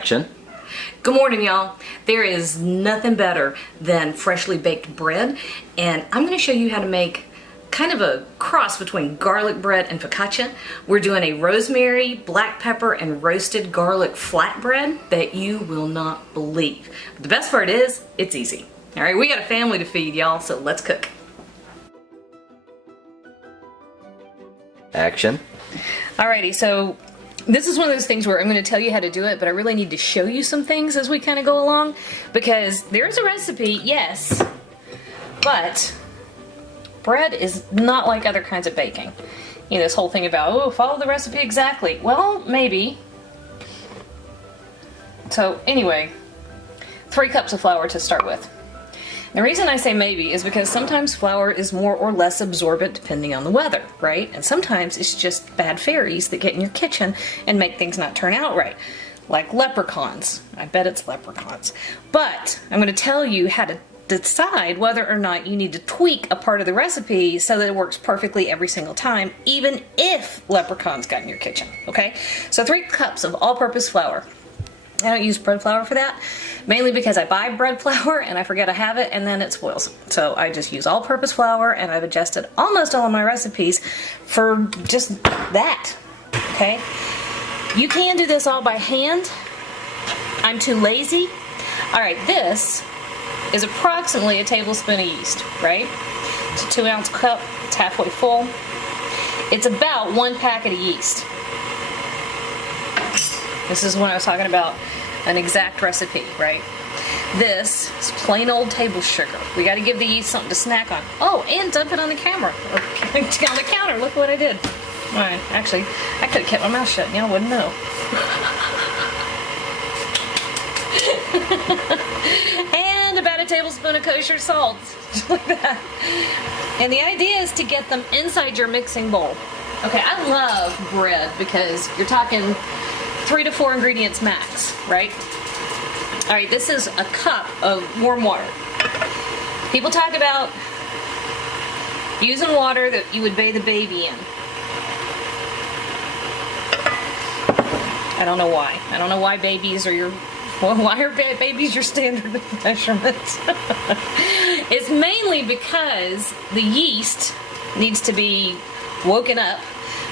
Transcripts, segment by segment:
Action. Good morning, y'all. There is nothing better than freshly baked bread, and I'm going to show you how to make kind of a cross between garlic bread and focaccia. We're doing a rosemary, black pepper, and roasted garlic flatbread that you will not believe. But the best part is, it's easy. All right, we got a family to feed, y'all, so let's cook. Action. Alrighty, so this is one of those things where I'm going to tell you how to do it, but I really need to show you some things as we kind of go along, because there's a recipe, yes, but bread is not like other kinds of baking. You know, this whole thing about, oh, follow the recipe exactly. Well, maybe. So anyway, 3 cups of flour to start with. The reason I say maybe is because sometimes flour is more or less absorbent depending on the weather, right? And sometimes it's just bad fairies that get in your kitchen and make things not turn out right. Like leprechauns. I bet it's leprechauns. But I'm going to tell you how to decide whether or not you need to tweak a part of the recipe so that it works perfectly every single time, even if leprechauns got in your kitchen, okay? So 3 cups of all-purpose flour. I don't use bread flour for that, mainly because I buy bread flour and I forget I have it and then it spoils. So I just use all-purpose flour, and I've adjusted almost all of my recipes for just that, okay? You can do this all by hand. I'm too lazy. All right, this is approximately a tablespoon of yeast, right? It's a 2-ounce cup, it's halfway full. It's about 1 packet of yeast. This is when I was talking about an exact recipe, right? This is plain old table sugar. We got to give the yeast something to snack on. Oh, and dump it on the camera, or on the counter. Look what I did. All right, actually, I could have kept my mouth shut and y'all wouldn't know. And about a tablespoon of kosher salt, just like that. And the idea is to get them inside your mixing bowl. Okay, I love bread because you're talking 3 to 4 ingredients max, right? All right, this is a cup of warm water. People talk about using water that you would bathe a baby in. I don't know why. I don't know why babies are your... Well, why are babies your standard measurement? It's mainly because the yeast needs to be woken up,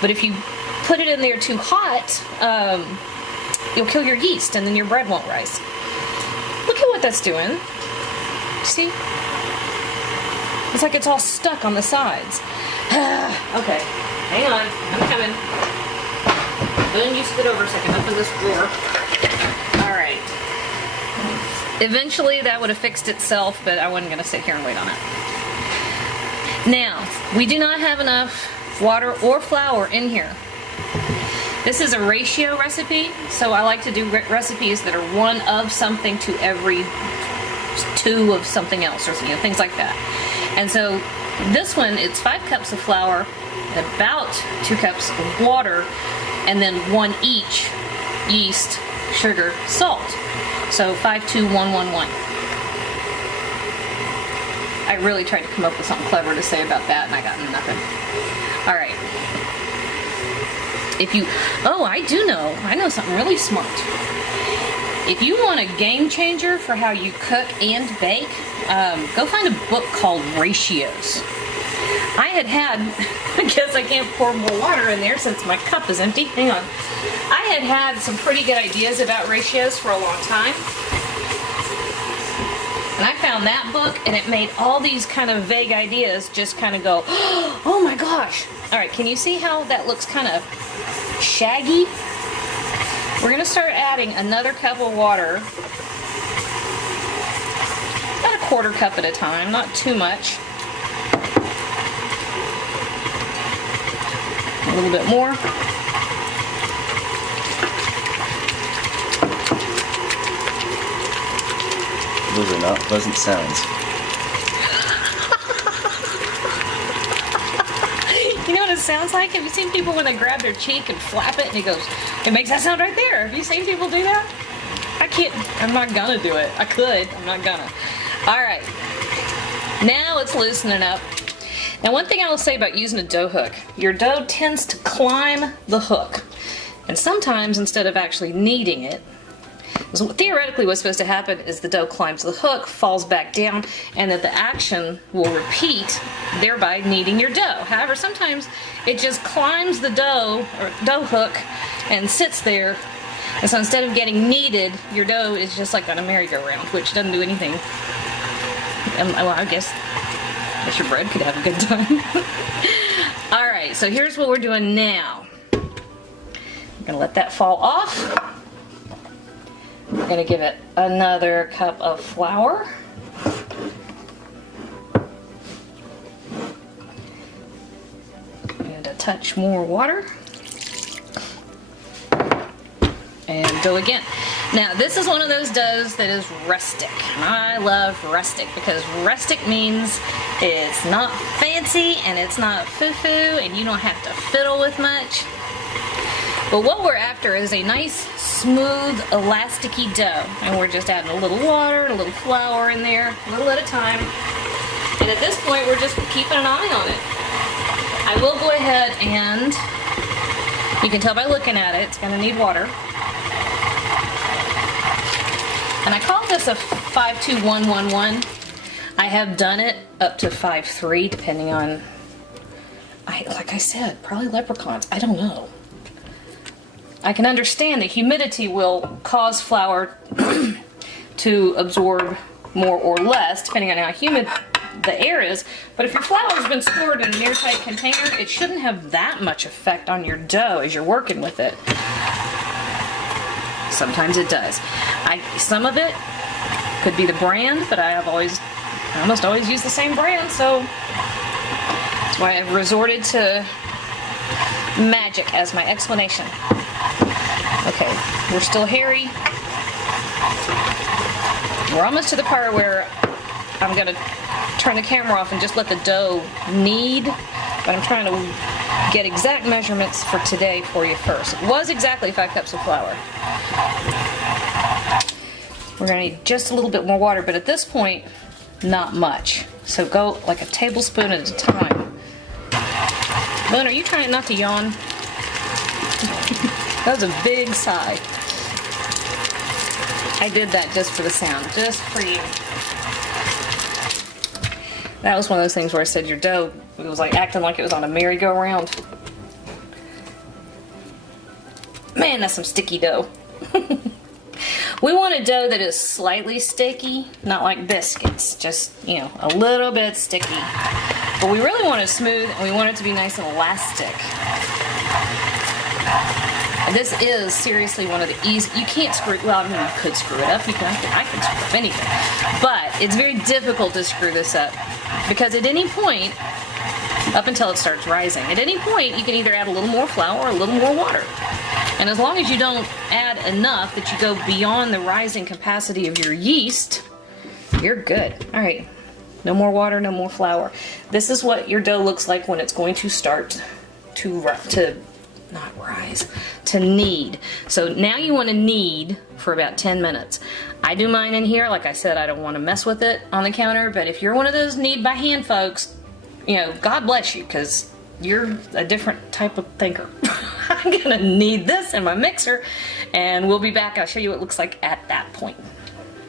but if you put it in there too hot, you'll kill your yeast and then your bread won't rise. Look at what that's doing. See? It's like it's all stuck on the sides. Okay, hang on, I'm coming. Then you scoot over a second, up in this drawer. Alright. Eventually that would have fixed itself, but I wasn't going to sit here and wait on it. Now, we do not have enough water or flour in here. This is a ratio recipe, so I like to do recipes that are 1 of something to every 2 of something else, or things like that. And so this one, it's 5 cups of flour, and about 2 cups of water, and then 1 each yeast, sugar, salt. So 5, 2, 1, 1, 1. I really tried to come up with something clever to say about that, and I got nothing. All right. I do know. I know something really smart. If you want a game changer for how you cook and bake, go find a book called Ratios. I guess I can't pour more water in there since my cup is empty. Hang on. I had some pretty good ideas about ratios for a long time. And I found that book, and it made all these kind of vague ideas just kind of go, oh my gosh. All right, can you see how that looks kind of shaggy? We're going to start adding another cup of water. About a 1/4 cup at a time, not too much. A little bit more. Those are not pleasant sounds. You know what it sounds like? Have you seen people when they grab their cheek and flap it and it makes that sound right there? Have you seen people do that? I can't, I'm not gonna do it. I could, I'm not gonna. All right, now it's loosening up. Now one thing I will say about using a dough hook, your dough tends to climb the hook. And sometimes instead of actually kneading it, So theoretically what's supposed to happen is the dough climbs the hook, falls back down, and that the action will repeat, thereby kneading your dough. However, sometimes it just climbs the dough or dough hook and sits there, and so instead of getting kneaded, your dough is just like on a merry-go-round, which doesn't do anything. Well, I guess your bread could have a good time. Alright, so here's what we're doing now. I'm gonna let that fall off. We're gonna give it another cup of flour. And a touch more water. And go again. Now this is one of those doughs that is rustic. And I love rustic because rustic means it's not fancy and it's not foo-foo and you don't have to fiddle with much. But what we're after is a nice, smooth, elasticy dough. And we're just adding a little water, a little flour in there, a little at a time. And at this point, we're just keeping an eye on it. I will go ahead and, you can tell by looking at it, it's going to need water. And I call this a 5-2-1-1-1. I have done it up to 5-3, depending on, like I said, probably leprechauns. I don't know. I can understand that humidity will cause flour to absorb more or less, depending on how humid the air is. But if your flour has been stored in an airtight container, it shouldn't have that much effect on your dough as you're working with it. Sometimes it does. Some of it could be the brand, but I almost always use the same brand, so that's why I've resorted to magic as my explanation. Okay, we're still hairy. We're almost to the part where I'm going to turn the camera off and just let the dough knead, but I'm trying to get exact measurements for today for you first. It was exactly 5 cups of flour. We're going to need just a little bit more water, but at this point, not much. So go like a tablespoon at a time. Boone, are you trying not to yawn? That was a big sigh. I did that just for the sound, just for you. That was one of those things where I said your dough, it was like acting like it was on a merry-go-round. Man, that's some sticky dough. We want a dough that is slightly sticky, not like biscuits, just, you know, a little bit sticky. But we really want it smooth, and we want it to be nice and elastic. And this is seriously one of the easy, you can't screw, well, I mean, you could screw it up, I can screw up anything. But it's very difficult to screw this up, because at any point, up until it starts rising, at any point you can either add a little more flour or a little more water. And as long as you don't add enough that you go beyond the rising capacity of your yeast, you're good. Alright, no more water, no more flour. This is what your dough looks like when it's going to start to knead. So now you want to knead for about 10 minutes. I do mine in here. Like I said, I don't want to mess with it on the counter, but if you're one of those knead by hand folks, you know, God bless you, because you're a different type of thinker. I'm gonna knead this in my mixer, and we'll be back. I'll show you what it looks like at that point.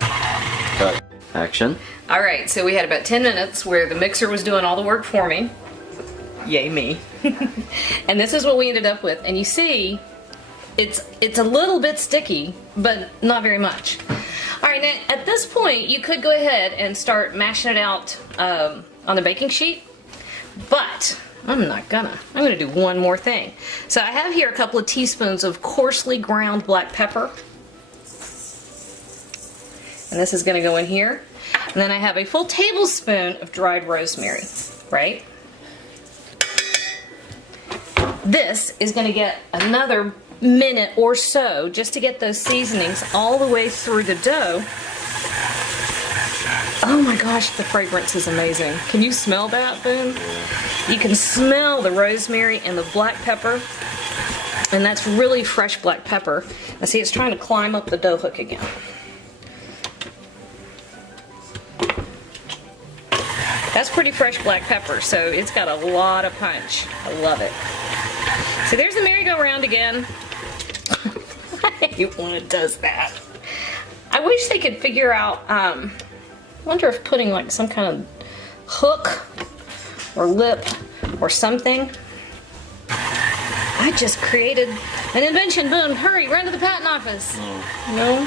Cut. Action. Alright, so we had about 10 minutes where the mixer was doing all the work for me. Yay me. And this is what we ended up with. And you see, it's a little bit sticky, but not very much. Alright, now at this point, you could go ahead and start mashing it out on the baking sheet, but I'm not gonna. I'm gonna do one more thing. So I have here a couple of teaspoons of coarsely ground black pepper. And this is gonna go in here. And then I have a full tablespoon of dried rosemary, right? This is gonna get another minute or so just to get those seasonings all the way through the dough. Oh my gosh, the fragrance is amazing. Can you smell that, Boone? You can smell the rosemary and the black pepper, and that's really fresh black pepper. Now see, it's trying to climb up the dough hook again. That's pretty fresh black pepper, so it's got a lot of punch. I love it. So there's the merry-go-round again. I hate when it does that. I wish they could figure out, I wonder if putting like some kind of hook or lip or something. I just created an invention. Boom, hurry, run to the patent office. No?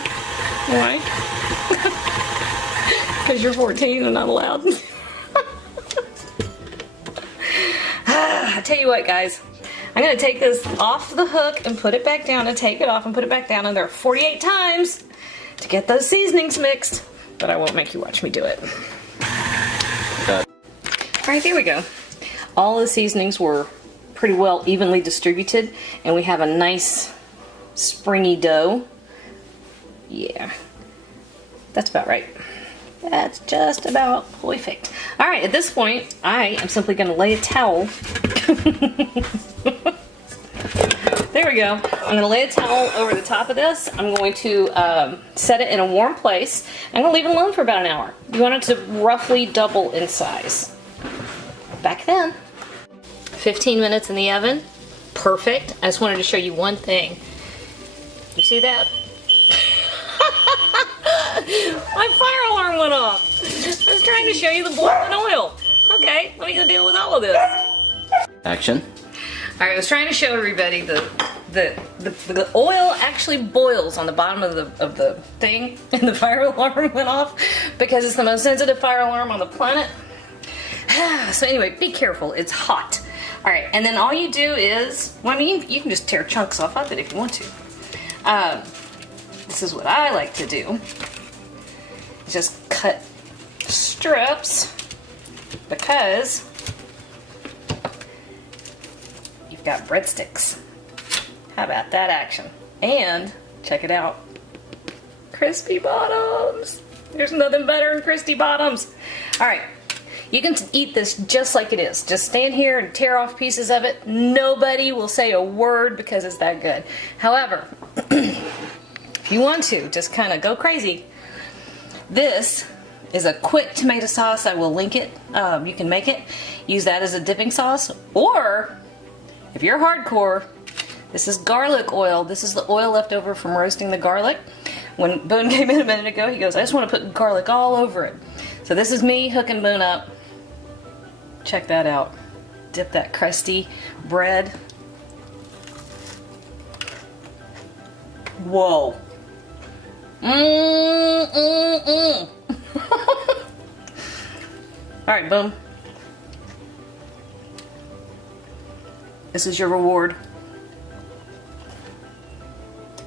Why? Because you're 14 and not allowed. I tell you what, guys. I'm going to take this off the hook and put it back down and take it off and put it back down. And there are 48 times to get those seasonings mixed. But I won't make you watch me do it. Cut. Alright, there we go. All the seasonings were pretty well evenly distributed. And we have a nice springy dough. Yeah. That's about right. That's just about perfect. Alright, at this point, I am simply going to lay a towel. There we go. I'm going to lay a towel over the top of this. I'm going to set it in a warm place. I'm going to leave it alone for about an hour. You want it to roughly double in size. Back then. 15 minutes in the oven. Perfect. I just wanted to show you one thing. You see that? My fire alarm went off. I was trying to show you the boiling oil. Okay, let me go deal with all of this. Action. Alright, I was trying to show everybody the oil actually boils on the bottom of the thing, and the fire alarm went off because it's the most sensitive fire alarm on the planet. So anyway, be careful, it's hot. Alright, and then all you do is, well, I mean, you can just tear chunks off of it if you want to. This is what I like to do. Just cut strips because you've got breadsticks. How about that action? And check it out. Crispy bottoms. There's nothing better than crispy bottoms. Alright, you can eat this just like it is. Just stand here and tear off pieces of it. Nobody will say a word because it's that good. However, if you want to, just kind of go crazy. This is a quick tomato sauce. I will link it. You can make it. Use that as a dipping sauce. Or, if you're hardcore, this is garlic oil. This is the oil left over from roasting the garlic. When Boone came in a minute ago, he goes, I just want to put garlic all over it. So this is me hooking Boone up. Check that out. Dip that crusty bread. Whoa. Alright, Boom. This is your reward.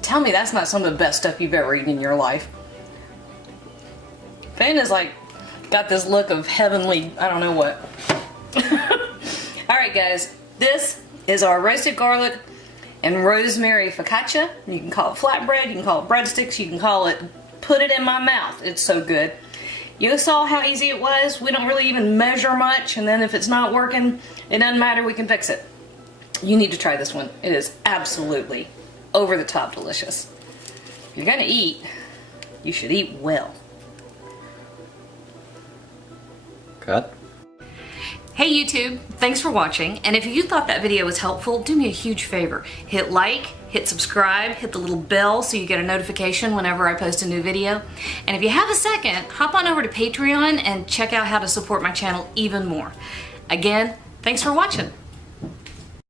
Tell me that's not some of the best stuff you've ever eaten in your life. Finn is like, got this look of heavenly, I don't know what. Alright guys, this is our roasted garlic and rosemary focaccia. You can call it flatbread, you can call it breadsticks, you can call it put it in my mouth. It's so good. You saw how easy it was. We don't really even measure much, and then if it's not working, it doesn't matter, we can fix it. You need to try this one. It is absolutely over the top delicious. If you're gonna eat, you should eat well. Cut. Hey YouTube, thanks for watching, and if you thought that video was helpful, do me a huge favor. Hit like, hit subscribe, hit the little bell so you get a notification whenever I post a new video. And if you have a second, hop on over to Patreon and check out how to support my channel even more. Again, thanks for watching.